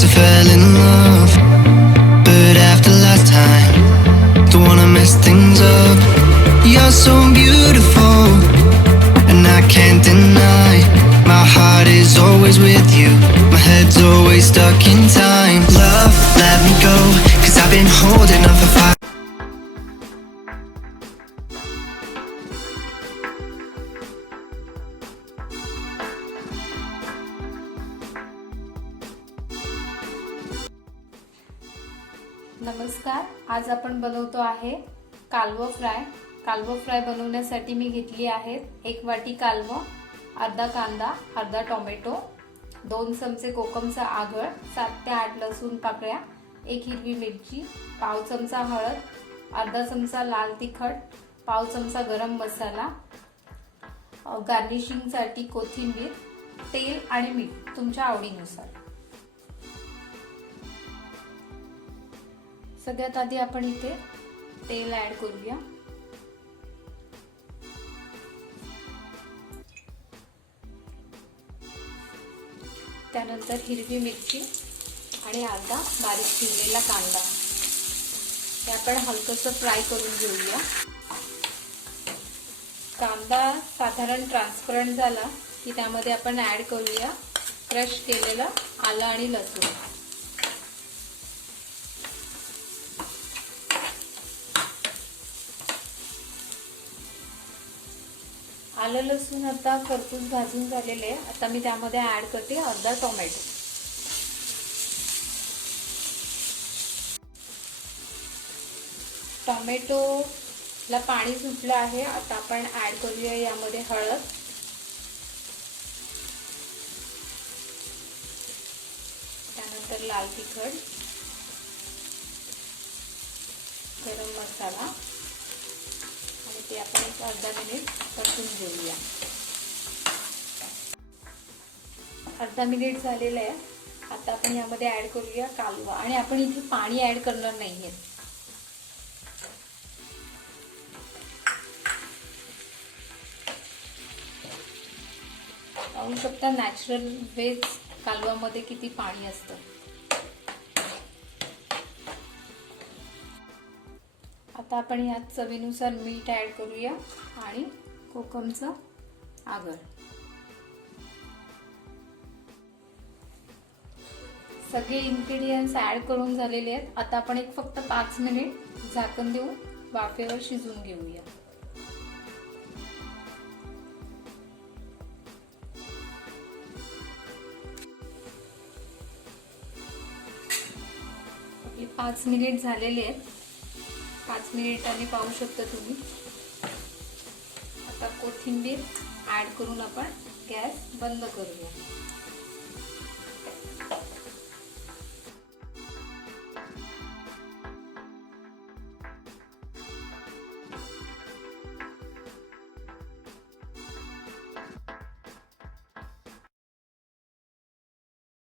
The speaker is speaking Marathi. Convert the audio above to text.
once I fell in love, but after last time, don't wanna mess things up. You're so beautiful, and I can't deny. My heart is always with you, my head's always stuck in time. Love, let me go, 'cause I've been holding on for fire. नमस्कार, आज आपण बनवतो आहे कालवा फ्राय. कालवा फ्राय बनवण्यासाठी मी घेतली आहेत 1 वाटी कालवा, अर्धा कांदा, अर्धा टोमॅटो, 2 चमचे कोकमचा आगळ, 7 ते 8 लसूण पाकळ्या, 1 हिरवी मिरची, पाव चमचा हळद, अर्धा चमचा लाल तिखट, पाव चमचा गरम मसाला, गार्निशिंगसाठी कोथिंबीर, तेल आणि मीठ तुमच्या आवडीनुसार. सगळ्यात आधी आपण इथे तेल ऍड करूया. त्यानंतर हिरवी मिरची आणि अर्धा बारीक चिरलेला कांदा हे आपण हलकसं फ्राय करून घेऊया. कांदा साधारण ट्रान्सपरंट झाला की त्यामध्ये आपण ऍड करूया क्रश केलेलं आलं आणि लसूण. आलं लसूण आता खरपूस भाजून झालेले आहे. आता मी त्यामध्ये ऍड करते अर्धा टोमॅटो. टोमॅटोला पाणी सुटलं आहे. आता आपण ऍड करूया यामध्ये हळद, त्यानंतर लाल तिखट, गरम मसाला आणि ते आपण एक अर्धा मिनिट परतून घेऊया. अर्धा मिनिट झालेलं आहे. आता आपण यामध्ये ऍड करूया कालवा आणि आपण इथे पाणी ऍड करणार नाहीये. पाहू शकता नॅचरल वेज कालवामध्ये किती पाणी असतं. आता आपण यात चवीनुसार मीठ ऍड करूया आणि कोकमचं आगळ. सगळे इन्ग्रेडियंट्स ऍड करून झालेले आहेत. आता आपण एक फक्त 5 मिनिट झाकण देऊन वाफेवर शिजवून घेऊया. आपले 5 मिनिट झालेले आहेत. 5 मिनिटांनी पाहू शकता तुम्ही. आता कोथिंबीर ऍड करून आपण गॅस बंद करूया.